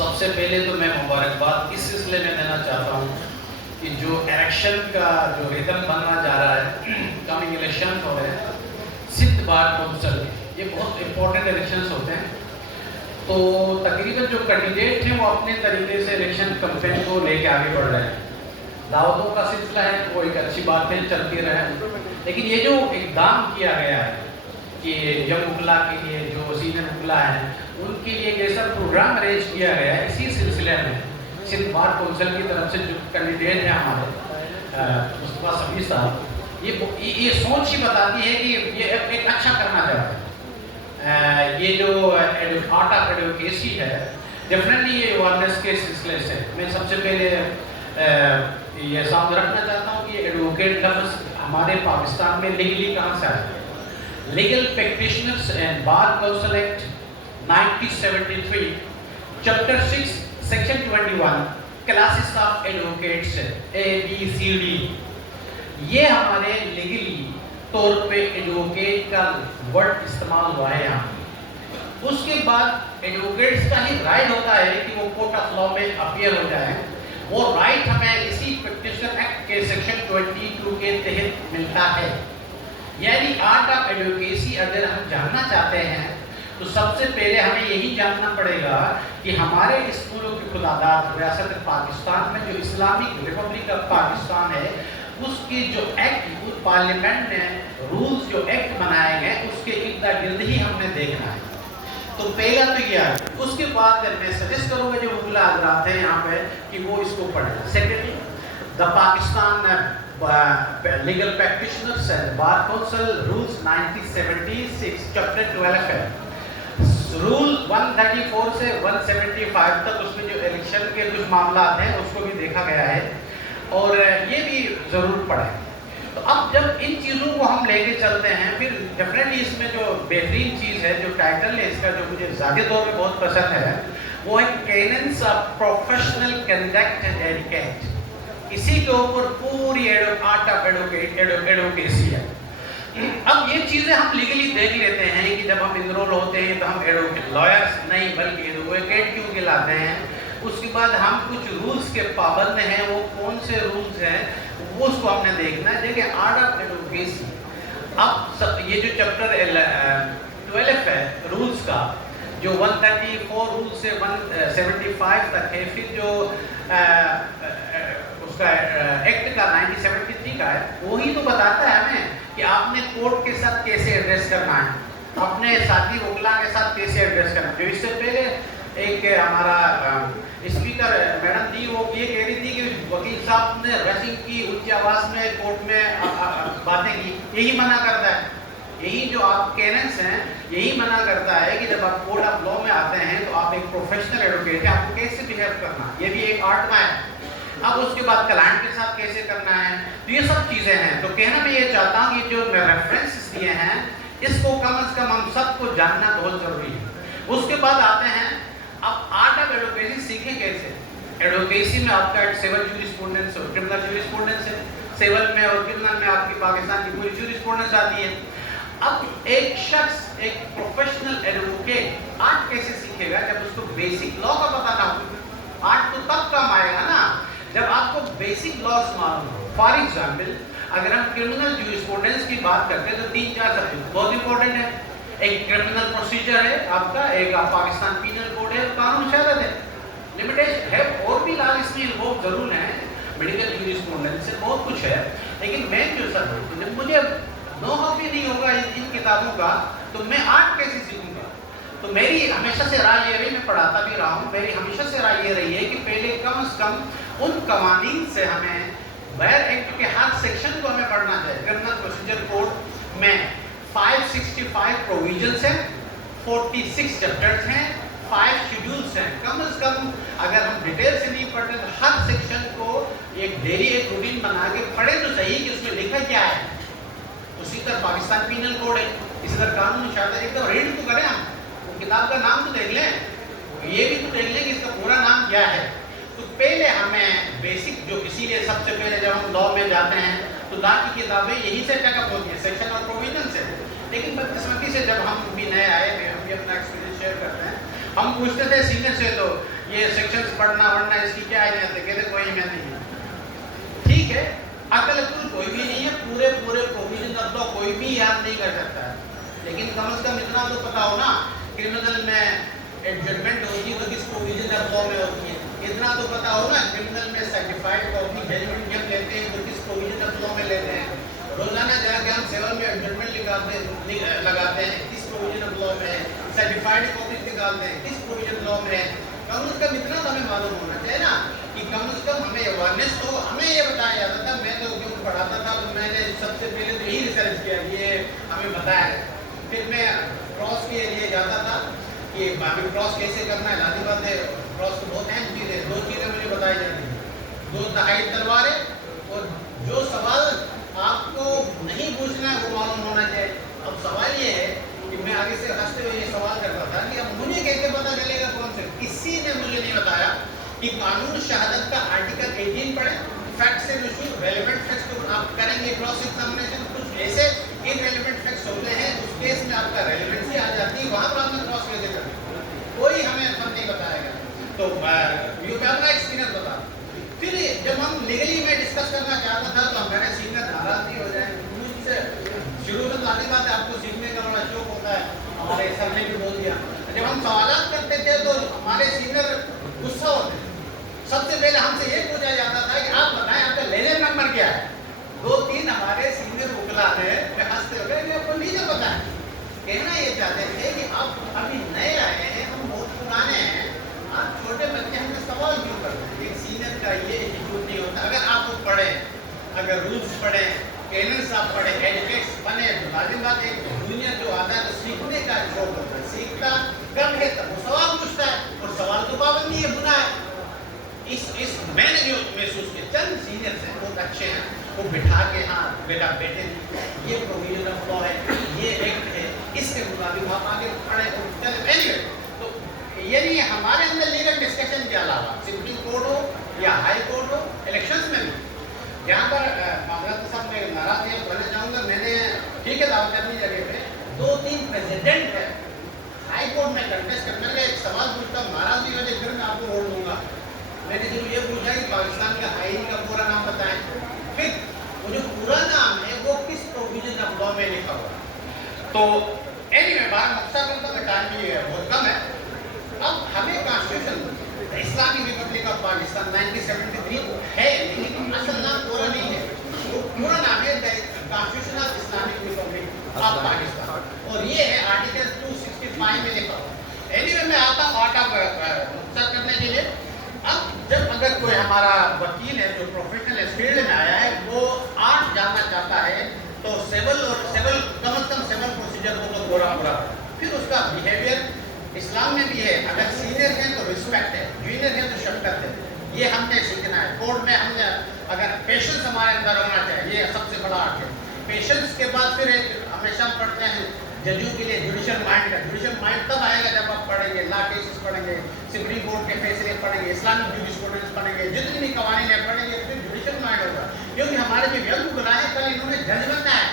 سب سے پہلے تو میں مبارکباد اس سلسلے میں دینا چاہتا ہوں کہ جو الیکشن کا جو ریدم بننا جا رہا ہے، کمنگ الیکشن ہو رہے ہیں سندھ بار کونسل، یہ بہت امپورٹنٹ الیکشنز ہوتے ہیں. تو تقریباً جو کینڈیڈیٹ ہیں وہ اپنے طریقے سے الیکشن کمپین کو لے کے آگے بڑھ رہے ہیں. دعوتوں کا سلسلہ ہے وہ ایک اچھی باتیں چلتی رہے، لیکن یہ جو اقدام کیا گیا ہے کہ یم وکلا کے لیے جو سینئر وکلا ہیں ان کے لیے ایک ایسا پروگرام ارینج کیا گیا ہے، اسی سلسلے میں سندھ بار کونسل کی طرف سے جو کینڈیڈیٹ ہیں ہمارے مصطفیٰ سمیع صاحب، یہ سوچ ہی بتاتی ہے کہ یہ ایک اچھا کرنا چاہتے ہیں. یہ جو آرٹ آف ایڈوکیسی ہے ڈیفینیٹلی یہ اویرنیس کے سلسلے سے میں سب سے پہلے یہ سامنے رکھنا چاہتا ہوں کہ ایڈوکیٹ لفظ ہمارے پاکستان میں لیگلی کہاں سے آیا ہے. Legal practitioners and bar council act 1973 chapter 6 section 21 classes of advocates ABCD، یہ ہمارے لیگلی طور پہ ایڈوکیٹ کا ورڈ استعمال ہوا ہے یہاں. اس کے بعد ایڈوکیٹس کا ہی رائٹ ہوتا ہے کہ وہ کورٹ آف لاء میں اپیئر ہو جائیں. وہ رائٹ ہمیں اسی پریکٹیشنر ایکٹ کے سیکشن 22 کے تحت ملتا ہے. یعنی آرٹ آف ایڈوکیسی اگر ہم جاننا چاہتے ہیں تو سب سے پہلے ہمیں یہی جاننا پڑے گا کہ ہمارے اسکولوں کی خداداد ریاست پاکستان میں جو اسلامک ریپبلک آف پاکستان ہے اس کی جو ایکٹ پارلیمنٹ نے رولز جو ایکٹ بنائے گئے اس کے ارد گرد ہی ہم نے دیکھنا ہے. تو پہلا تو یہ ہے. اس کے بعد میں سجیسٹ کروں گا جو وکلا حضرات ہیں یہاں پہ کہ وہ اس کو پڑھیں. Secondly the Pakistan legal practitioners and bar council rules 1976 chapter 12 ہے. رول 134 سے 175 تک اس میں جو الیکشن کے کچھ معاملات ہیں اس کو بھی دیکھا گیا ہے اور یہ بھی ضرور پڑھیں. تو اب جب ان چیزوں کو ہم لے کے چلتے ہیں پھر ڈیفینیٹلی اس میں جو بہترین چیز ہے جو ٹائٹل ہے اس کا جو مجھے ذاتی طور پہ بہت پسند ہے وہ ہے کیننس of professional conduct and etiquette. اسی کے اوپر پوری آرٹ آف ایڈوکیسی ہے. اب یہ چیزیں ہم لیگلی دیکھ لیتے ہیں کہ جب ہم انرول ہوتے ہیں تو ہم لائرس نہیں بلکہ ایڈوکیٹ کیوں کہلاتے ہیں. اس کے بعد ہم کچھ رولز کے پابند ہیں، وہ کون سے رولز ہیں وہ اس کو ہم نے دیکھنا ہے. دیکھیں آرٹ آف ایڈوکیسی، اب یہ جو چیپٹر 12 ہے رولز کا جو 134 رول سے 175 تک ہے، پھر جو اس کا ایکٹ کا 1973 کا ہے وہی تو بتاتا ہے ہمیں کہ آپ نے کورٹ کے ساتھ کیسے ایڈریس کرنا ہے، اپنے ساتھی وکلا کے ساتھ کیسے ایڈریس کرنا ہے. جو اس سے پہلے ایک ہمارا اسپیکر میڈم تھی وہ یہ کہہ رہی تھی کہ وکیل صاحب نے ریسنگ کی اونچی آواز میں کورٹ میں باتیں کی، یہی منع کرتا ہے. یہی جو آپ کیننس ہیں یہی منع کرتا ہے کہ جب آپ کورٹ آف لاء میں آتے ہیں تو آپ ایک پروفیشنل ایڈوکیٹ ہیں، آپ کو کیسے بہیو کرنا ہے، یہ بھی ایک آرٹ کا ہے. اب اس کے بعد کلائنٹ کے ساتھ کیسے کرنا ہے، تو یہ سب چیزیں ہیں. تو کہنا میں یہ چاہتا ہوں کہ جو میں ریفرنسز دیے ہیں اس کو کم از کم ہم سب کو جاننا بہت ضروری ہے. اس کے بعد آتے ہیں اب آرٹ آف ایڈوکیسی سیکھیں کیسے. ایڈوکیسی میں آپ کا سول جورسپروڈنس اور کرمنل جورسپروڈنس ہے. سول میں اور کرمنل میں آپ کی پاکستان کی پوری جورسپروڈنس آتی ہے. اب ایک شخص ایک پروفیشنل ایڈوکیٹ آرٹ کیسے سیکھے گا جب اس کو بیسک لا کا پتہ نہ ہو. آرٹ تو تب کام آئے گا نا جب آپ کو بیسک لاس معلوم ہو. فار ایگزامپل اگر ہم کرمنل جورسپروڈنس کی بات کرتے ہیں تو 3-4 سبجیکٹ بہت امپورٹنٹ ہے. ایک کرمنل پروسیجر ہے آپ کا، ایک پاکستان پینل کوڈ ہے، قانون شہادت ہے. لمیٹیشن ہے اور بھی لا اس میں انوالو ضرور ہیں، میڈیکل جورسپروڈنس سے بہت کچھ ہے. لیکن میں جو سر مجھے نو بھی نہیں ہوگا ان کتابوں کا تو میں آرٹ کیسے سیکھوں گا. تو میری ہمیشہ سے رائے یہ رہی، میں پڑھاتا بھی رہا ہوں، میری ہمیشہ سے رائے یہ رہی ہے کہ پہلے کم از کم ان قوانین سے ہمیں بغیر ایکٹ کے ہر سیکشن کو ہمیں پڑھنا چاہیے. کرمنل پروسیجر کوڈ میں 565 پروویژنس ہیں، 46 چیپٹرز ہیں، 5 شیڈولز ہیں. کم از کم اگر ہم ڈیٹیل سے نہیں پڑھتے تو ہر سیکشن کو ایک ڈیلی ایک روٹین بنا کے پڑھیں تو صحیح کہ اس میں لکھا کیا ہے. اسی طرح پاکستان پینل کوڈ ہے، اسی طرح قانون شہادت، ایک دم ریڈ تو کریں ہم، وہ کتاب کا نام تو دیکھ لیں، یہ بھی تو دیکھ لیں کہ اس کا پورا نام کیا ہے. تو پہلے ہمیں بیسک جو اسی لیے سب سے پہلے جب ہم لا میں جاتے ہیں تو لا کی کتابیں یہی سے چیک اپ ہوتی ہیں، سیکشن اور پروویژن سے. لیکن بدقسمتی سے جب ہم بھی نئے آئے ہوئے ہم بھی اپنا ایکسپیرینس شیئر کرتے ہیں ہم پوچھتے تھے سینئر سے تو یہ سیکشنز پڑھنا وڑھنا اس کی کیا اہمیت ہے، کہتے کوئی اہمیت نہیں ہے. ٹھیک ہے، عقل کوئی بھی نہیں ہے، پورے پروویژن آف لا کوئی بھی یاد نہیں کر سکتا ہے، لیکن کم از کم اتنا تو پتا ہو نا کرمنل میں ایڈجسٹمنٹ ہوتی ہے تو کس پروویژن آف لا میں ہوتی ہے. اتنا تو پتا ہو نا کرمنل میں سرٹیفائڈ کاپی ججمنٹ جب لیتے ہیں تو کس پروویژن آف لا میں لیتے ہیں. روزانہ جا کے ہم سیول میں ایڈجسٹمنٹ لگاتے ہیں کس پروویژن آف لا میں ہے، سرٹیفائڈ کاپیز نکالتے ہیں کس پروویژن لا میں ہے. کم از کم اتنا تو ہمیں معلوم ہونا چاہیے نا کہ کم از کم ہمیں اویئرنیس تو ہمیں یہ بتایا جاتا تھا. میں تو جو پڑھاتا تھا تو میں نے سب سے پہلے تو یہی ریسرچ کیا، یہ ہمیں بتایا ہے. پھر میں کراس کے لیے جاتا تھا کہ ہمیں کراس کیسے کرنا ہے. لازمی بات ہے کراس تو بہت اہم چیز ہے. 2 چیزیں مجھے بتائی جاتی ہیں، 2 دہائی تلواریں، اور جو سوال آپ کو نہیں پوچھنا ہے وہ معلوم ہونا چاہیے. اب سوال یہ ہے کہ میں آگے سے ہنستے ہوئے یہ سوال کرتا تھا کہ اب مجھے کیسے پتا چلے گا کون سے. کسی نے مجھے نہیں بتایا کہ قانون شہادت کا آرٹیکل 18 پڑھیں، facts and issues relevant facts کو آپ کریں گے کراس ایگزامینیشن. کچھ ایسے ان ریلیونٹ فیکٹس ہوتے ہیں اس کیس میں آپ کا ریلیونسی آ جاتی ہے، وہاں پر آپ نے کراس کیسے کرنا، کوئی ہمیں فن نہیں بتائے گا. تو یہ میں اپنا ایکسپیرینس بتا. پھر جب ہم لیگلی میں ڈسکس کرنا چاہتا تھا تو ہمارے سینئر ناراض نہیں ہو جائیں. مجھ سے شروع میں لانے بات ہے، آپ کو سیکھنے کا بڑا شوق ہوتا ہے، ہمارے سر نے بھی بول دیا. جب ہم سوالات کرتے تھے تو ہمارے سینئر غصہ ہوتے تھے. سب سے پہلے ہم سے یہ پوچھا جاتا تھا کہ آپ بتائیں آپ کا لیجر نمبر کیا ہے. 2-3 ہمارے سینئر وکلا ہیں، ہنستے ہو گئے کہ آپ کو لیجر پتا ہے. کہنا یہ چاہتے تھے کہ آپ ابھی نئے آئے ہیں، ہم بہت پرانے ہیں، آپ چھوٹے بچے ہم سے سوال کیوں کرتے ہیں. ایک سینئر کا یہ ایٹیٹیوڈ نہیں ہوتا. اگر آپ کو پڑھیں، اگر رولس پڑھیں، کیننس آپ پڑھیں، ایجوکیٹس بنے، تو لازم بات ایک جونیئر جو آتا ہے تو سیکھنے کا شوق ہوتا ہے. سیکھتا کب ہے تب وہ سوال پوچھتا ہے، اور سوال تو پابندی ہے، گناہ ہے. اس میں نے جو محسوس کیا چند سینئرز ہیں بہت اچھے ہیں، وہ بٹھا کے ہاں بیٹا بیٹے یہ پروویژن آف لا ہے، یہ ایکٹ ہے، اس کے مطابق آپ آگے پڑھیں اور چلیں. اینی وے تو یعنی ہمارے اندر لیگل ڈسکشن کے علاوہ سپریم کورٹ ہو یا ہائی کورٹ ہو، الیکشنز میں بھی یہاں پر معذرت صاحب میں ناراض نہیں کہنا چاہوں گا. میں نے ٹھیک ہے دعوت اپنی جگہ پہ 2-3 پریزیڈنٹ ہے ہائی کورٹ میں کنٹیسٹ کرنے کا. ایک سوال پوچھتا ہوں، ناراض نہیں ہو جائے پھر میں آپ کو ووٹ دوں گا. میں نے ضرور یہ پوچھا کہ پاکستان کے آئین کا پورا نام بتائیں. پھر وہ جو پورا نام ہے وہ کس پروویژن آف لا میں لکھا ہوا. تو اینی میں بارہ مقصد کرتا میں ٹائم بھی بہت کم ہے. اب ہمیں کانسٹیٹیوشن اسلامی ریپبلک آف پاکستان 1973 ہے، لیکن اصل نام پورا نہیں ہے. وہ پورا نام ہے constitution of Islamic republic of Pakistan, اور یہ ہے آرٹیکل 265 میں لکھا ہوا. اینی میں آتا ہوں آٹا مقصد کرنے کے لیے. اب جب اگر کوئی ہمارا وکیل ہے جو پروفیشنل اس فیلڈ میں آیا ہے، وہ آرٹ جاننا چاہتا ہے تو سیول کم از کم سیول پروسیجر کو تو پورا پھر اس کا بیہیویئر اسلام میں بھی ہے. اگر سینئر ہیں تو رسپیکٹ ہے، جونیئر ہیں تو شفقت ہے. یہ ہم نے سیکھنا ہے. کورٹ میں ہم نے اگر پیشنس ہمارے اندر ہونا چاہیے، یہ سب سے بڑا آرٹ ہے. پیشنس کے بعد پھر ایک ہمیشہ پڑھتے ہیں ججوں کے لیے جوڈیشل مائنڈ کا. جوڈیشل مائنڈ تب آئے گا جب آپ پڑھیں گے لا کیسز پڑھیں گے، سپریم کورٹ کے فیصلے پڑھیں گے، اسلامک جوڈیشل پڑھیں گے، جتنی بھی قوانین ہیں پڑھیں گے، پھر جوڈیشل مائنڈ ہوگا. کیونکہ ہمارے جو ینگ گناہ ہے کل انہوں نے جج بننا ہے.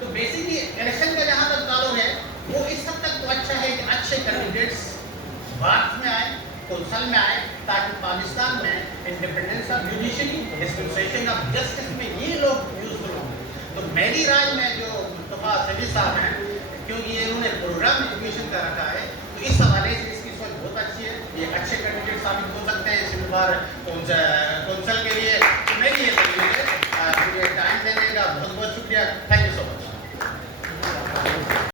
تو بیسکلی الیکشن کا جہاں تک تعلق ہے وہ اس حد تک تو اچھا ہے کہ اچھے کینڈیڈیٹس بھارت میں آئے، کونسل میں آئے، تاکہ پاکستان میں independence of judiciary, dispensation of justice میں یہ لوگ یوزفل ہوں گے. تو میری رائے میں جو مصطفیٰ سبی صاحب ہیں، کیونکہ انہوں نے پروگرام ایجوکیشن کا رکھا ہے، تو اس حوالے سے اس کی سوچ بہت اچھی ہے. یہ اچھے کینڈیڈیٹ ثابت ہو سکتے ہیں اس بار کونسل کے لیے. میری یہ ٹائم دینے کا بہت بہت شکریہ. Thank you.